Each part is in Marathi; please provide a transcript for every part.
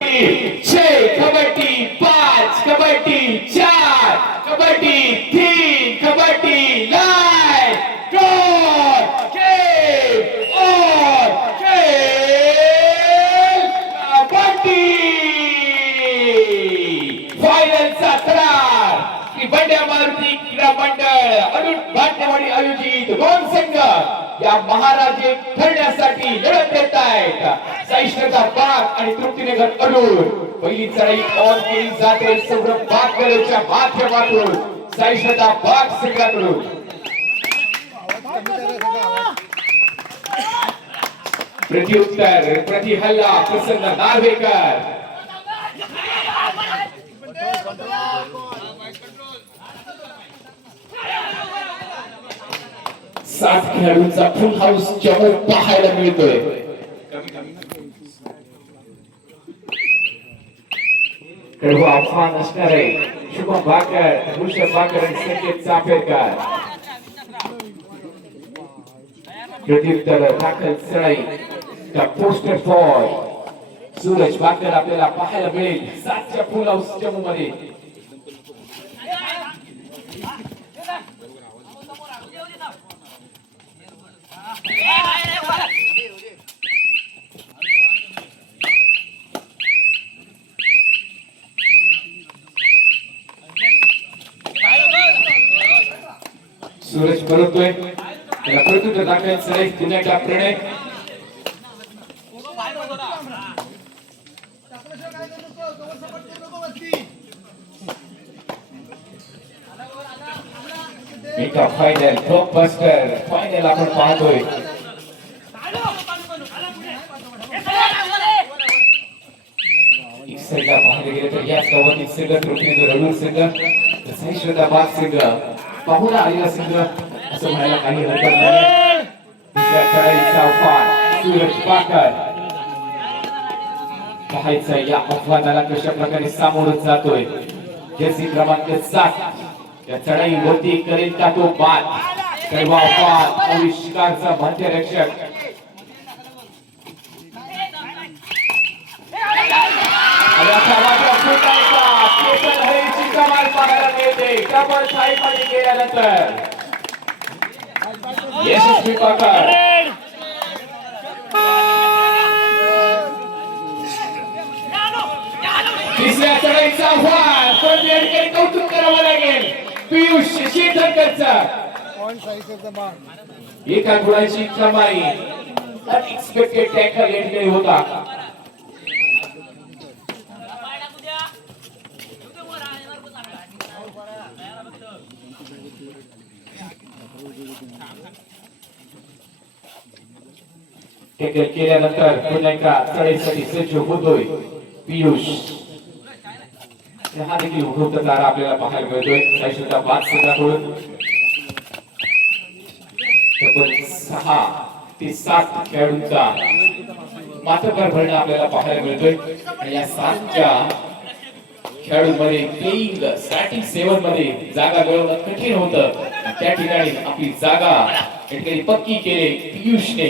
छह, kabaddi 5, kabaddi 4, kabaddi 3, kabaddi line draw game और खेल कबड्डी फायनल चा करार श्री बंड्या मारुती क्रीडा मंडळ अरुण भाटवाडी आयोजित दोन संघ या महाराजे ठरण्यासाठी लढत देत आहेत. सहिष्णुता बाग आणि तृप्तीनगर अडूर पहिली चढाई ऑन केली जाते सौरभ बागकरच्या माध्यमातून सहिष्णुता बाग संघाकडून. प्रत्युत्तर प्रति हल्ला प्रसन्न नार्वेकर. 7 खेळाडूंचा फुल हाऊस चमक पाहायला मिळतोय. कडवा अफवान असणार आहे. शुभम भाकर, ऋषभ भाकर आणि संकेत चापेरकर. प्रत्युत्तर दाखल चढाई द पोस्टर फॉर सूरज भाकर आपल्याला पाहायला मिळेल 7च्या फुल हाऊस चमूमध्ये. सूरज परतोय त्याला प्रत्युत्तर दाखल चढाई पुन्हा एकदा प्रणय. एका फायनल ब्लॉकबस्टर फायनल आपण पाहतोय. संघा पाहायला गेले तर याच गावातील संघ तृतीय रडूर संघ सहिष्णुता बाग संघ पाहुणा आलेला संघ असं म्हणायला काही हरकत नाही. दुसऱ्या चढाईचा अफवान सूरज भाकर पाहायचं या अफवानाला कशा प्रकारे सामोरं जातोय. जर्सी क्रमांक 7 या चढाई वरती करेल का तो बाद. कडवा अफवान आविष्कारचा मध्यरक्षक. गेल्यानंतर यशस्वी पाकर तिसऱ्या चढाईचा आव्हान पण कौतुक करावं लागेल पियुष शेठरकरचा. एका गुणाची कमाई अनएक्सपेक्टेड टॅकल या ठिकाणी होता. टॅकल केल्यानंतर पुन्हा एका चढाईसाठी सज्ज होतोय पियुष. हा देखील उपयुक्ततारा आपल्याला पाहायला मिळतोय. सहिष्णुता बाग संघाकडून तब्बल 6 ते 7 खेळाडूंचा माथाभर भरणं आपल्याला पाहायला मिळतोय. आणि या 7च्या खेळाडूंमध्ये प्लेइंग स्टार्टिंग 7 मध्ये जागा मिळवणं कठीण होतं. त्या ठिकाणी आपली जागा या ठिकाणी पक्की केली पियुषने.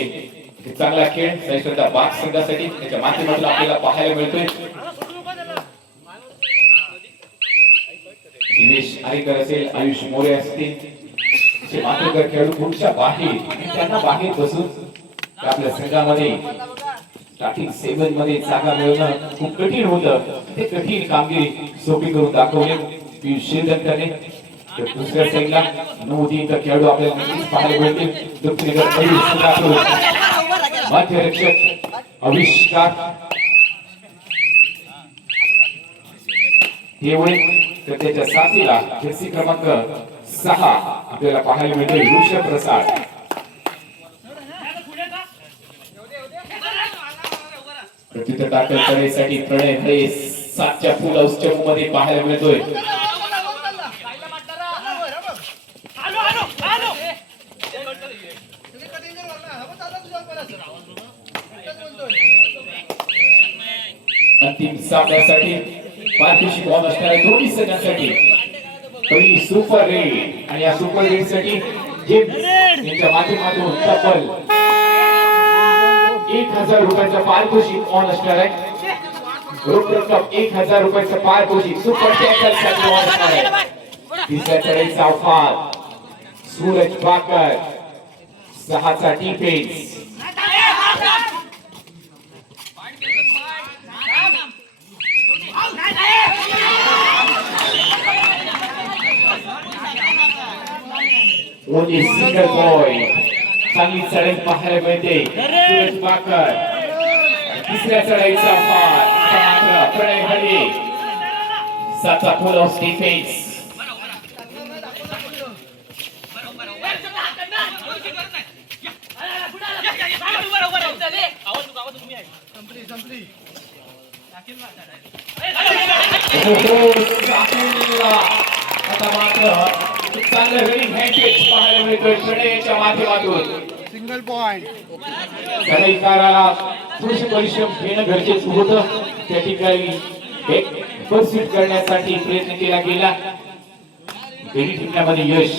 चांगला खेळ सहिष्णुता बाग संघासाठी त्याच्या माध्यमातून आपल्याला पाहायला मिळतोय. दिनेश आरेकर असेल, आयुष मोरे असतील असे मात्रकर खेळाडू पुढच्या बाहेर त्यांना बाहेर बसून आपल्या संघामध्ये स्टार्टिंग 7 मध्ये जागा मिळवणं खूप कठीण होतं. ते कठीण कामगिरी सोपी करून दाखवले पियुष शेरकरने. दुसऱ्या साईडला 9 खेळाडू आपल्याला नक्कीच पाहायला मिळतील. तृप्तीनगर मध्यरक्षक आविष्कार तर त्याच्या साथीला जर्सी क्रमांक 6 आपल्याला पाहायला मिळते ऋषभ प्रसाद. प्रत्युत्तर दाखल करण्यासाठी प्रणय हरे 7च्या फुल हाऊसच्या मध्ये पाहायला मिळतोय. अंतिम सामन्यासाठी पाठीशी बॉल असणाऱ्या दोन्ही संघांसाठी पहिली सुपर रेड आणि या सुपर रेड साठी जे त्यांच्या माध्यमातून तब्बल 1000 रुपयाचा पारितोषिक ऑन असणार आहे. रोख रक्कम 1000 रुपयाचं पारितोषिक सुपर टॅकल साठी वाटणार आहे. तिसऱ्या चढाईचा अवफात सूरज बाकर, 6चा डिफेन्स. Only single point. चांगली चढाई पाहायला मिळते सूरज बाकर. तिसऱ्या चढाईचा अवफात मात्र प्रणय हळी, 7चा फुल ऑफ डिफेन्स. आता मात्र चांगलं रनिंग हँडशेक पाहायला मिळतोय प्रणयच्या माध्यमातून. Single point. चढाईकाराला थोडेसे परिश्रम घेणं गरजेचं होतं. त्या ठिकाणी एक परसिट करण्यासाठी प्रयत्न केला गेला. दोन्ही टीममध्ये यश.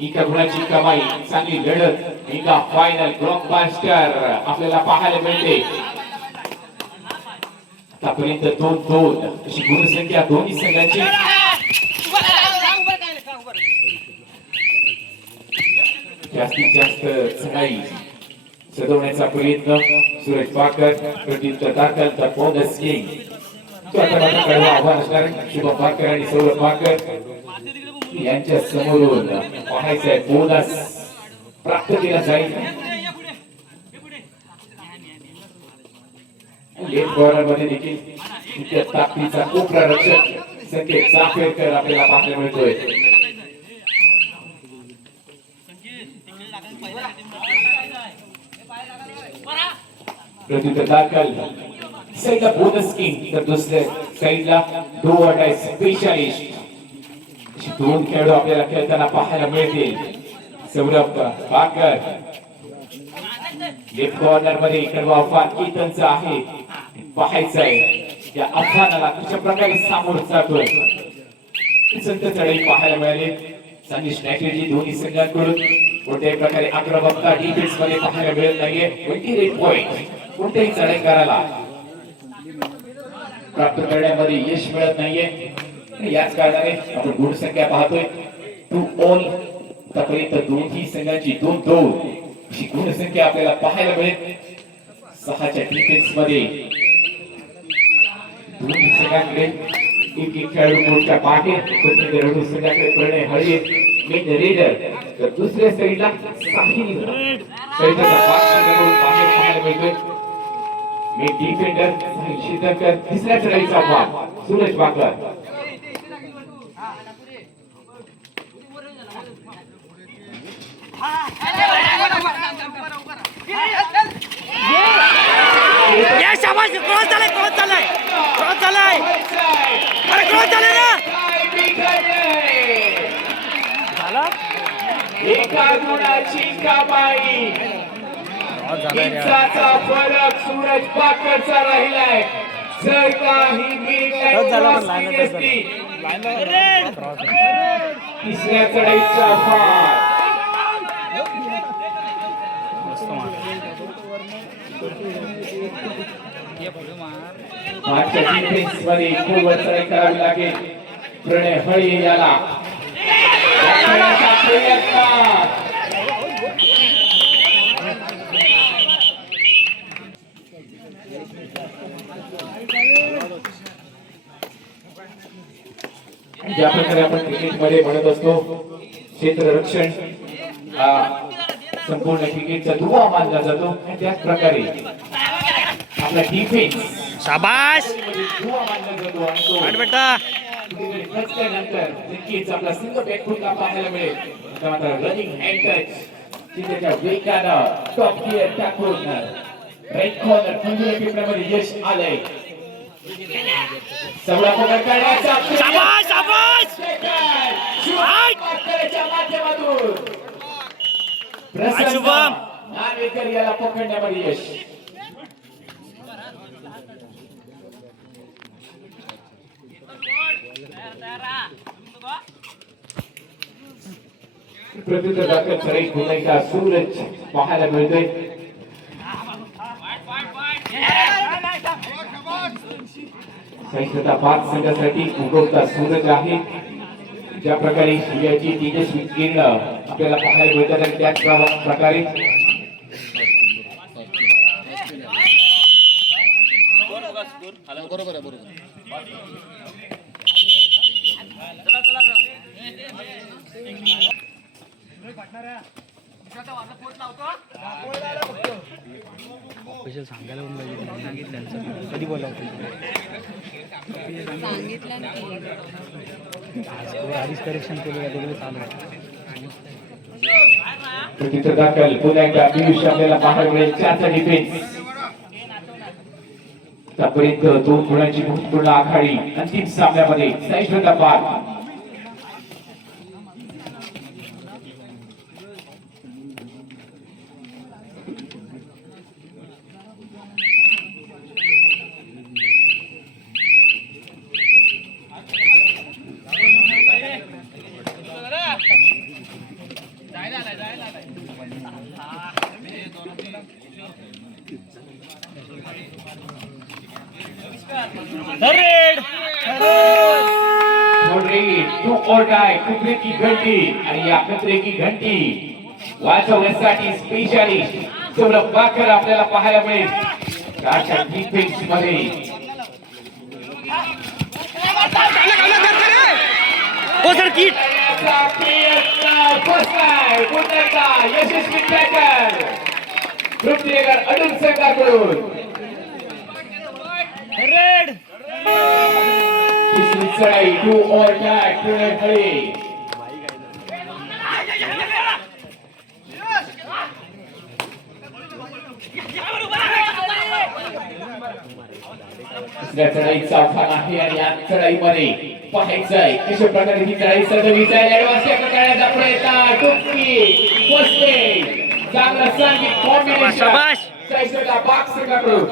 एका गुणाची कमाई, चांगली लढत, एका फायनल ब्लॉकबस्टर आपल्याला पाहायला मिळते. आतापर्यंत 2-2 अशी गुणसंख्या दोन्ही संघांची. जास्तीत जास्त चढाई सजवण्याचा प्रयत्न सूरज बाकर, प्रदीप दाखल तर बोनस गेम. आव्हान असणार शुभम बाकर आणि सौरभ बाकर यांच्या समोरून पाहायचंय बोनस प्राप्त केला जाईल. लेट बॉलर मध्ये देखील ताकदीचा कोपरा रक्षक संकेत चाफेकर आपल्याला पाहायला मिळतोय. प्रत्युत्तर दाखल साईडला बोनस किंग तर दुसऱ्या साईडला डू ऑर डाय स्पेशलिस्ट. दोन खेळाडू आपल्याला खेळताना पाहायला मिळतील. सौरभ बाकर लेफ्ट कॉर्नर मध्ये कडवा अफान केतनचा आहे. पाहायचं आहे या अफानाला कशा प्रकारे सामोरं जातोय. संत चढाई पाहायला मिळाली. चांगली स्ट्रॅटेजी दोन्ही संघांकडून. कोणत्याही प्रकारे आक्रमकता डिफेन्स मध्ये पाहायला मिळत नाहीये. 28 पॉइंट कोणत्याही चढाईकाराला प्राप्त करण्यामध्ये यश मिळत नाहीये. याच कारणाने आपण गुणसंख्या पाहतोय 2 ऑल. आतापर्यंत दोन्ही संघांची 2-2 अशी गुणसंख्या आपल्याला पाहायला मिळेल. 6च्या डिफेन्स मध्ये दोन्ही संघांकडे एक खेळाडू कोर्टच्या पाठी. प्रत्येक संघाकडे प्रणय हळी मेन रेडर तर दुसऱ्या साईडला साहिल साईडचा बाहेर पाहायला मिळतोय. Main defender Sahil Shidkar. तिसऱ्या चढाईचा भाग सूरज बाकर. ये शाबाश. क्रॉस झालाय, क्रॉस झालाय, क्रॉस झालाय. अरे क्रॉस झालाय ना. झाला एका गुणाची कमाई. इंचाचा फरक सूरज बाकरचा राहिलाय. जर काही तिसऱ्या चढाईचा भाग. मागच्या डिफेन्स मध्ये खोलवर चढाई करावी लागेल. प्रणय हळी याला ज्या प्रकारे आपण क्रिकेट मध्ये म्हणत असतो क्षेत्ररक्षण संपूर्ण क्रिकेटचा दुवा मानला जातो. त्याच प्रकारे आपला डिफेन्स शाबाश दुवा मानला जातो. आणि बेटा नंतर नक्कीच आपला सिंग बॅकफुटला पाहायला मिळेल. मात्र रनिंग हँड टच त्याच्या वेगानं टॉप गिअर टाकून राईट कॉर्नर पंधरा पिंपळामध्ये यश आलंय. सवडा पकड करण्याचा शाबाश शाबाश. माध्यमातून शुभम नावेकर याला पकडण्यामध्ये यश. प्रत्युत्तर दाखल चढाई पुन्हा सूरज पाहायला मिळतोय. सहिष्णुता पाच संघासाठी उगवता सूरज आहे. ज्या प्रकारे सूर्याची तेजस्वी किरण आपल्याला पाहायला मिळतात आणि त्याच प्रकारे ऑफिशियल सांगायला सांगितलं कधी बोलावं सांगितलं आधीच करेक्शन केलं दोघे चालू आहे. तिथं दाखल पुन्हा एकदा पियुष आपल्याला पाहायला मिळेल. चारचा डिफेन्स आतापर्यंत 2 गुणांची महत्त्वपूर्ण आघाडी. अंतिम सामन्यामध्ये सहिष्णुता पाच टू और डाय कुत्रे की घंटी आणि या कुत्रे की घंटी वाजवण्यासाठी स्पेशलिस्ट सौरभ बाकर आपल्याला पाहायला मिळेल. त्याच्या डिफेन्स मध्ये यशस्वी टॅकल पृथ्वीनगर अडून संघाकडून. तिसरी चढाई टू और डाय पुणेकडे. दुसऱ्या चढाईचा आव्हान आहे आणि या चढाईमध्ये पाहायचंय कशा प्रकारे ही चढाई सजवली जाईल. ऍडव्हान्स करण्याचा प्रयत्न टुपकी पोस्टे चांगला संगीत कॉम्बिनेशन सहिष्णुता बॉक्स संघाकडून.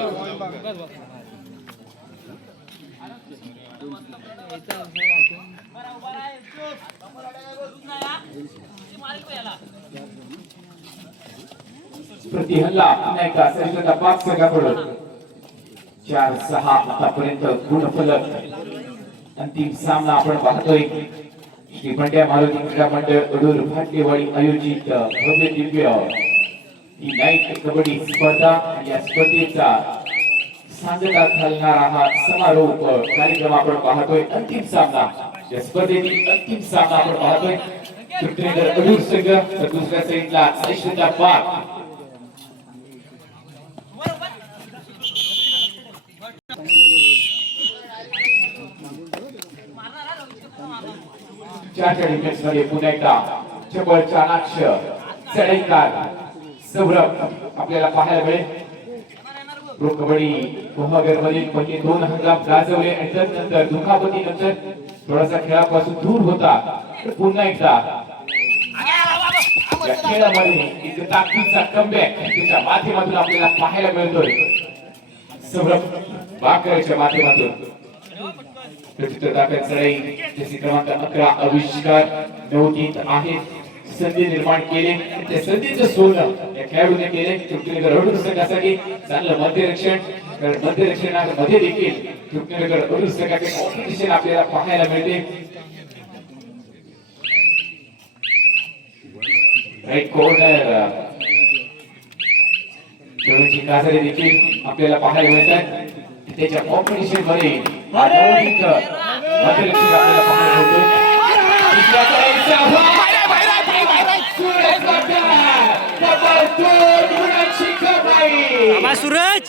प्रति हल्ला पुन्हा एकदा सहिष्णुता बॉक्स संघाकडून. 4-6 आतापर्यंत गुणफलक. अंतिम सामना आपण पाहतोय. श्री पंड्या मारुती क्रीडा मंडळ अडूर भाटलेवाडी आयोजित भव्य दिव्य ही नाईट कबड्डी स्पर्धा. या स्पर्धेचा सांगता घालणारा हा समारोप कार्यक्रम आपण पाहतोय. अंतिम सामना या स्पर्धेतील अंतिम सामना आपण पाहतोय. पृथ्वीनगर अडूर संघ तर दुसऱ्या साईडला सहिष्णुता पाच. चारच्या डिफेन्स मध्ये पुन्हा एकदा चपळ चाणाक्ष चढाईकार सौरभ आपल्याला पाहायला मिळेल. प्रो कबड्डी गुहागर मधील पहिले 2 हंगाम गाजवले आणि त्यानंतर दुखापतीनंतर थोडासा खेळापासून दूर होता. पुन्हा एकदा या खेळामध्ये एक ताकदीचा कमबॅक त्याच्या माध्यमातून आपल्याला पाहायला मिळतोय. सौरभ बाकरच्या माध्यमातून चढाई जसे क्रमांक 11 आविष्कार नवोदित आहेत. संधी निर्माण केले. त्या संधीचं सोनं या खेळाडूने केले. पृथ्वीनगर अडूर संघासाठी चांगलं मध्यरक्षण. मध्यरक्षणामध्ये देखील पृथ्वीनगर अडूर संघाचे कॉम्पिटिशन आपल्याला पाहायला मिळते. राईट कॉर्नर खेळाडूंची काजरे देखील आपल्याला पाहायला मिळतात. त्याच्या कॉम्पिटिशन मध्ये मध्यरक्षक आपल्याला पाहायला मिळतोय. सूरज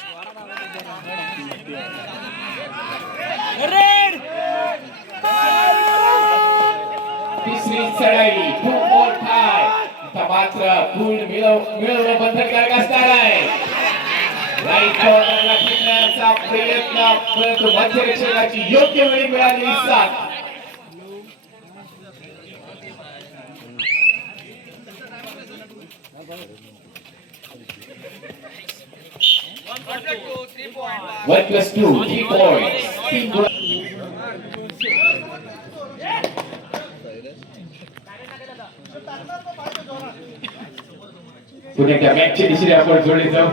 तिसरी चढाई खूप मोठा आहे. मात्र गुण मिळवणं बंधनकारक असणार आहे. राईट कॉर्नरला खेळण्याचा प्रयत्न परंतु मध्यरक्षकाची योग्य वेळी मिळालेली साथ. One plus two, 3 points. 3 गुण. पुन्हा एकदा मॅचची दिशेने आपण जोडले जाऊ.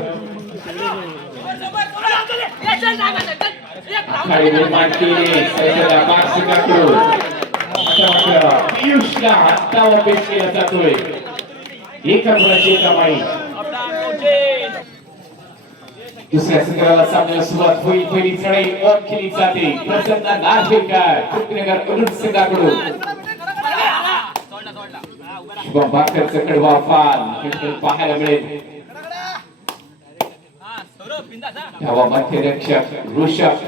आखाडी निर्माण केली सैयदला मार्सिंगाकडून. आता मात्र पियुषला हातावर पेश केला जातोय. एका गुणाची कमाई. दुसऱ्या संघाला सामन्याला सुरुवात होईल. पहिली चढाई ऑन केली जाते. प्रसन्न नार्वेकर कृष्णनगर अरुण संघाकडून. शुभम बाकरचं कडवा फाल पाहायला मिळेल. धावा मध्यरक्षक ऋषभ.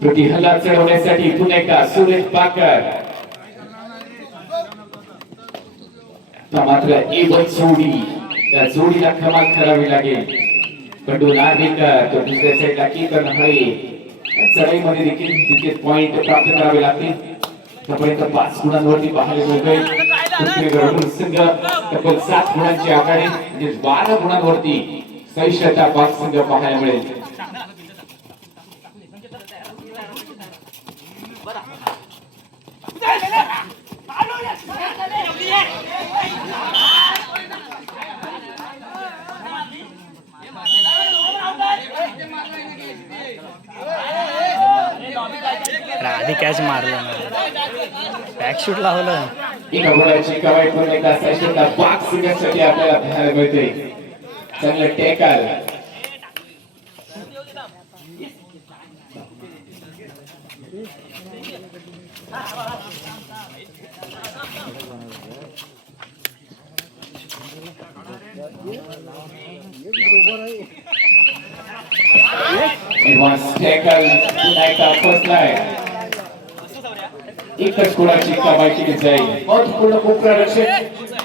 प्रतिहल्ला चढवण्यासाठी पुन्हा एकदा सुरेश बाकर. मात्र एक जोडी, त्या जोडीला कमाल करावी लागेल. बंडू नार्वेकर तो दुसऱ्या साईडला केतन हळे. चढाईमध्ये देखील तिथे पॉइंट प्राप्त करावे लागतील. तोपर्यंत 5 गुणांवरती पाहायला मिळतोय. संघ तब्बल 7 गुणांची आघाडी म्हणजे 12 गुणांवरती सैयदचा पाक संघ पाहायला मिळेल. आधी कॅच मारलं बॅक शूट लावलं. एका गुणाची कमाई पूर्ण एकदा सैयदचा पाक संघासाठी आपल्याला पाहायला मिळते. चांगलं टॅकल. Advanced tackle पुन्हा एकदा फसलाय. एकच गुणाची कमाई केली जाईल. महत्वपूर्ण उपरक्षक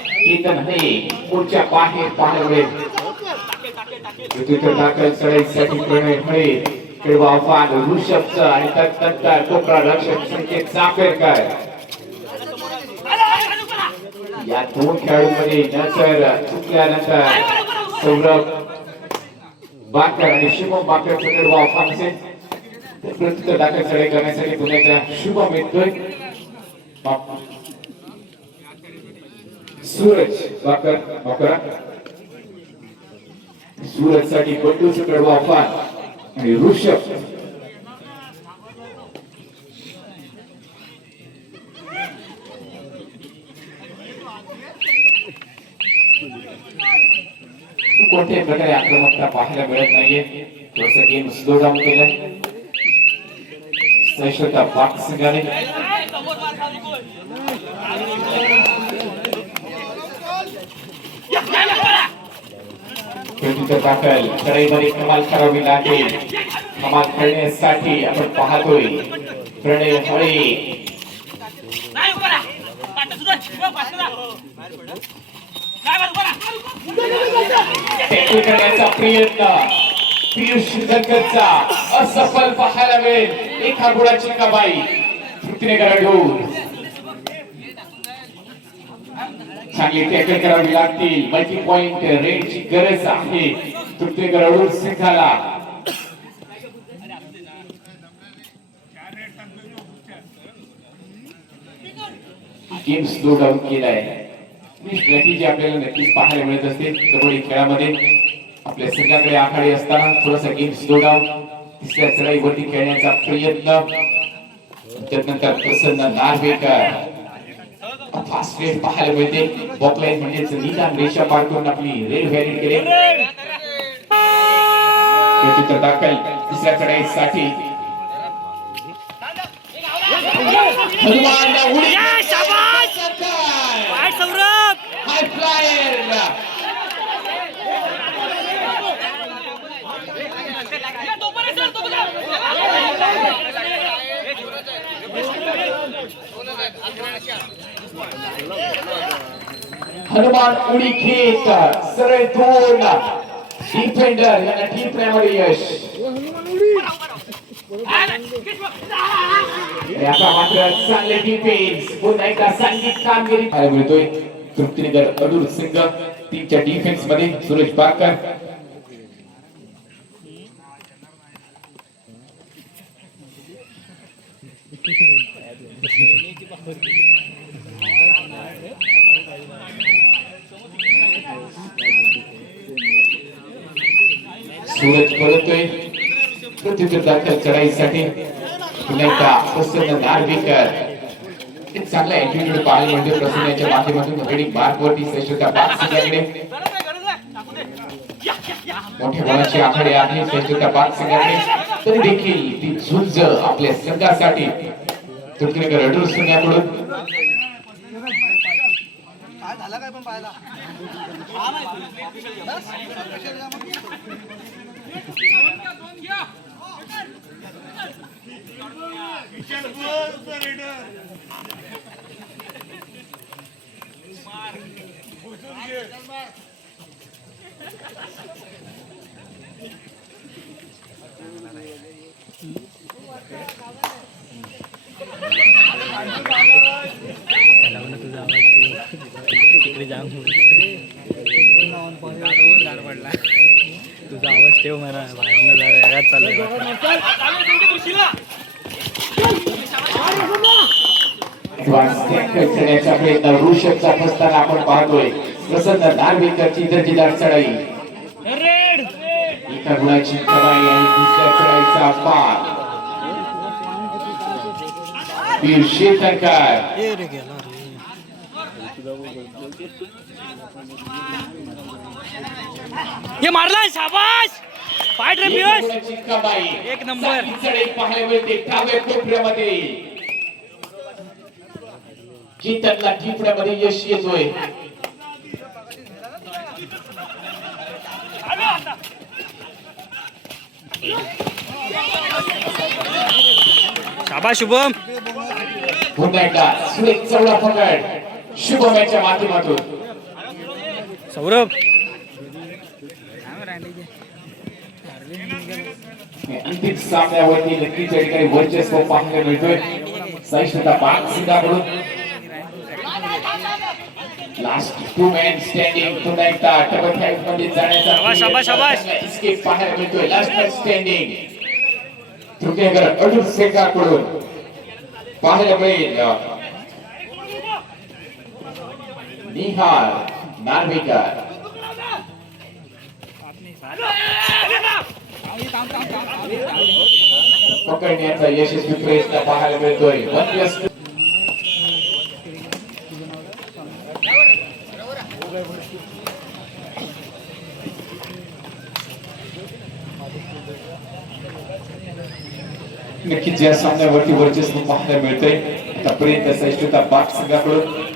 केतन हळे पुढच्या बाहेर पाहायला मिळेल. दाखल चढाईसाठी प्रणय हळे कडवा फाल ऋषभचं आणि तत्काळ कोपरा रक्षक संकेत चापेरकर. या 2 खेळाडूंमध्ये नजर चुकल्यानंतर सौरभ बाकर आणि शुभम बाकरचं कडवा फाल असेल. प्रत्युत्तर दाखल चढाई करण्यासाठी पुण्याचा शुभम येतोय. सूरज बाकर सूरज साठी बंडूचं कडवा फाल आणि ऋषभ. कोणत्याही प्रकारे आक्रमकता पाहायला मिळत नाहीये. थोडंसं गेम स्लो डाऊन केलंय सैयदचा पाक संघाने. दाखल चढाईमध्ये कमाल करावी लागेल. कमाल करण्यासाठी आपण पाहतोय प्रणय हळे. करण्याचा प्रयत्न पियुष जगतचा असफल पाहायला मिळेल. एका गुणाची कमाई तृप्तीने घेऊन चांगली टॅकल करावी लागतील. मल्टी पॉइंट रेडची गरज आहे तृप्तीने अडून संघाला. गेम स्लो डाऊन केलाय. स्ट्रॅटेजी आपल्याला नक्कीच पाहायला मिळत असते कबड्डी खेळामध्ये. आपल्या संघाकडे आखाडी असताना थोडासा गेम स्लो डाऊन. तिसऱ्या चढाईवरती खेळण्याचा प्रयत्न. त्यानंतर प्रसन्न नार्वेकर फास्ट रेट पाहायला मिळते. बॉकलाईन म्हणजेच नीला रेषा पार करून आपली रेड व्हॅलिड केले. प्रत्युत्तर दाखल तिसऱ्या चढाईसाठी हनुमान उडी. हाय फ्लायर. हनुमान उडी घेत सरळ 2 डिफेंडर यांना टिपण्यामध्ये यश. आता मात्र चांगले डिफेन्स पुन्हा एकदा सांघिक कामगिरी पाहायला मिळतोय. तृप्तीनगर अडूर संघ टीमच्या डिफेन्स मध्ये सुरेश बारकर. सूरज पळतोय प्रत्युत्तर दाखल चढाईसाठी. प्रसन्न नार्वेकर एक चांगला ऍटिट्यूड पाहायला मिळतो प्रसन्नाच्या माध्यमातून. हेडिंग मार्कवरती श्रेष्ठता पाच संघाकडे मोठ्या बळाची आखाडे आहे श्रेष्ठता पाच संघाकडे. तरी देखील ती झुंज आपल्या संघासाठी तुटकेकर अडूर संघाकडून. तुझा आवाज ठेव मला बाहेरनं जरा वेगळाच चालू प्रयत्न ऋषभचा प्रस्थान आपण पाहतोय. प्रसन्न नार्वेकरची दर्जेदार चढाई. एका गुणाची कमाई आणि दुसऱ्या चढाईचा पार. पियुष शेतकर ये मारला शाबाश. फाईट रे पियुष. गुणाची कमाई. एक नंबर. चढाई पाहायला मिळते डाव्या कोपऱ्यामध्ये. चेतनला टिपण्यामध्ये यश येतोय. शाबाश शुभम. पुन्हा एकदा सुरेख चौडा पकड शुभम याच्या माध्यमातून. सौरभ अंतिम सामन्यावरती नक्कीच या ठिकाणी वर्चस्व पाहायला मिळतोय सहिष्णुता पाच संघाकडून. Last two man standing. पुन्हा एकदा डबल फाईव्ह मध्ये जाण्याचा इस्केप पाहायला मिळतोय. लास्ट मॅन स्टँडिंग तुटेकर अडूर सेकाकडून पाहायला मिळेल. निहार नार्वेकर पकडण्याचा यशस्वी प्रयत्न पाहायला मिळतोय. नक्कीच या सामन्यावरती वर्चस्व पाहायला मिळतंय. आतापर्यंत सहिष्णुता पाच संघाकडून.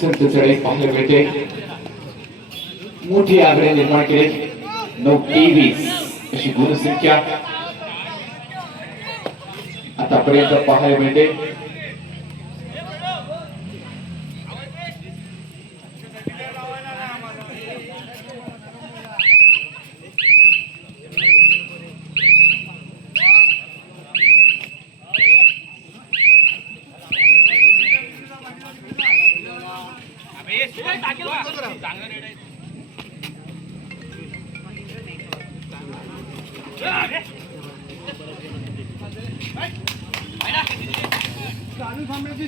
संत चढाई पाहायला मिळते. मोठी आकडे निर्माण केले. 9-23 अशी गुणसंख्या आतापर्यंत पाहायला मिळते.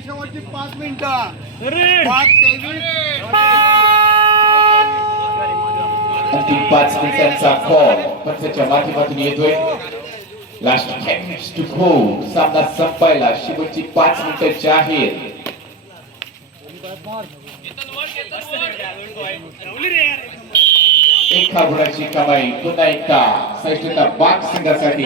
शेवटची 5 मिनिटं. 5-23 अंतिम 5 मिनिटांचा कॉल पंचाच्या माध्यमातून येतोय. Last 10 minutes to go. सामना संपायला शेवटची 5 मिनिटं जाहीर. एका गुणाची कमाई पुन्हा एकदा श्रेष्ठता बाग संघासाठी.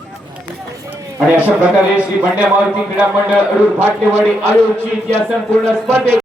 आणि अशा प्रकारे श्री बंड्या मारुती क्रीडा मंडळ अडूर भाटेवाडी आळूरची या संपूर्ण स्पर्धेत